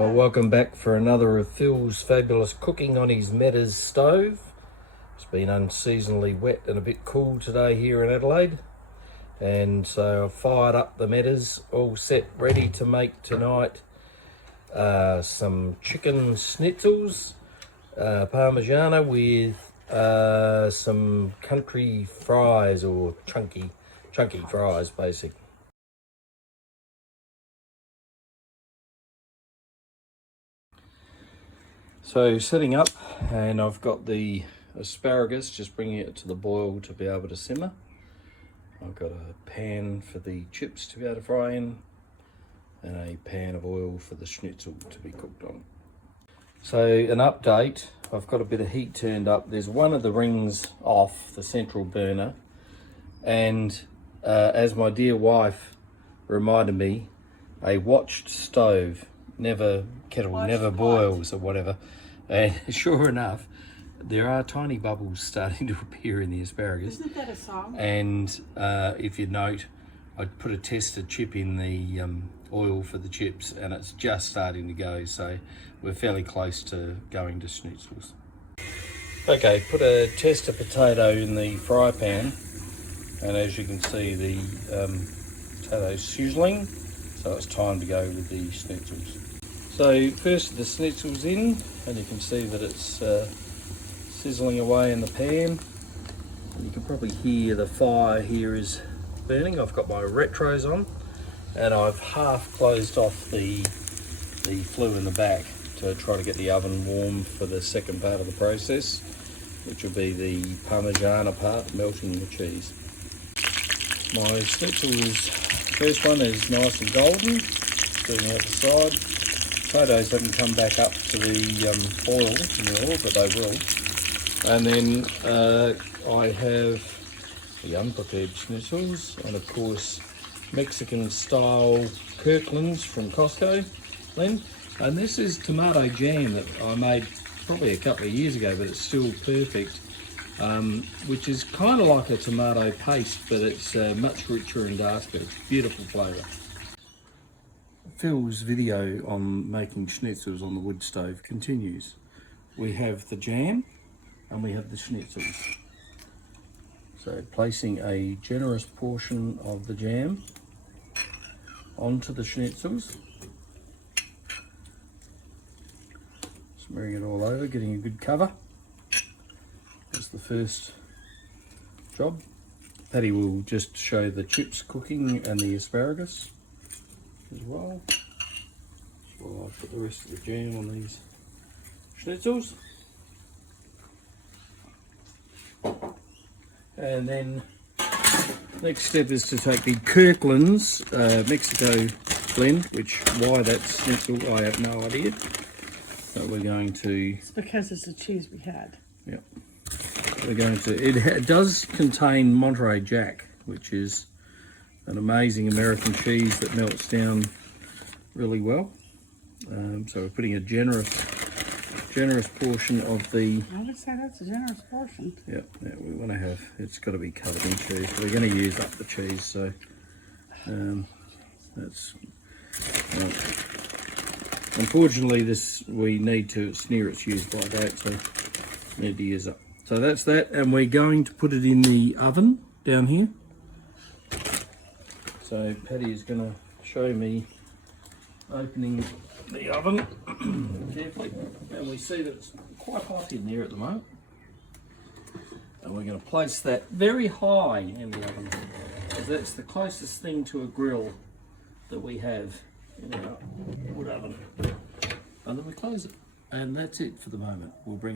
Well, welcome back for another of Phil's fabulous cooking on his Meadows stove. It's been unseasonably wet and a bit cool today here in Adelaide. And so I've fired up the Meadows, all set, ready to make tonight some chicken schnitzels, Parmigiana with some country fries, or chunky fries basically. So setting up, and I've got the asparagus, just bringing it to the boil to be able to simmer. I've got a pan for the chips to be able to fry in, and a pan of oil for the schnitzel to be cooked on. So an update, I've got a bit of heat turned up. There's one of the rings off the central burner, and as my dear wife reminded me, a watched stove never boils, or whatever. And sure enough, there are tiny bubbles starting to appear in the asparagus. Isn't that a song? And if you note, I put a tester chip in the oil for the chips, and it's just starting to go, so we're fairly close to going to schnitzels. Okay, put a tester potato in the fry pan, and as you can see, the potato's sizzling, so it's time to go with the schnitzels. So first the schnitzels in, and you can see that it's sizzling away in the pan. And you can probably hear the fire here is burning. I've got my retros on, and I've half closed off the flue in the back to try to get the oven warm for the second part of the process, which will be the Parmigiana part, melting the cheese. My schnitzels, first one is nice and golden, sitting out the side. Potatoes haven't come back up to the oil, but they will. And then I have the unprepared schnitzels, and of course Mexican style Kirkland's from Costco, Len. And this is tomato jam that I made probably a couple of years ago, but it's still perfect, which is kind of like a tomato paste, but it's much richer and darker. It's beautiful flavour. Phil's video on making schnitzels on the wood stove continues. We have the jam and we have the schnitzels. So placing a generous portion of the jam onto the schnitzels, smearing it all over, getting a good cover. That's the first job. Patty will just show the chips cooking and the asparagus as well. Well, I'll put the rest of the jam on these schnitzels. And then next step is to take the Kirkland's Mexico blend, why that's schnitzel I have no idea. But we're going to... It's because it's the cheese we had. Yep. We're going to... It does contain Monterey Jack, which is an amazing American cheese that melts down really well. So we're putting a generous portion of the... I would say that's a generous portion. Yeah, we want to have... It's got to be covered in cheese. We're going to use up the cheese, so that's... unfortunately, this we need to... It's near its use by date, so we need to use up. So that's that, and we're going to put it in the oven down here. So Patty is going to show me opening the oven carefully, and we see that it's quite hot in there at the moment. And we're going to place that very high in the oven, because that's the closest thing to a grill that we have in our wood oven. And then we close it, and that's it for the moment. We'll bring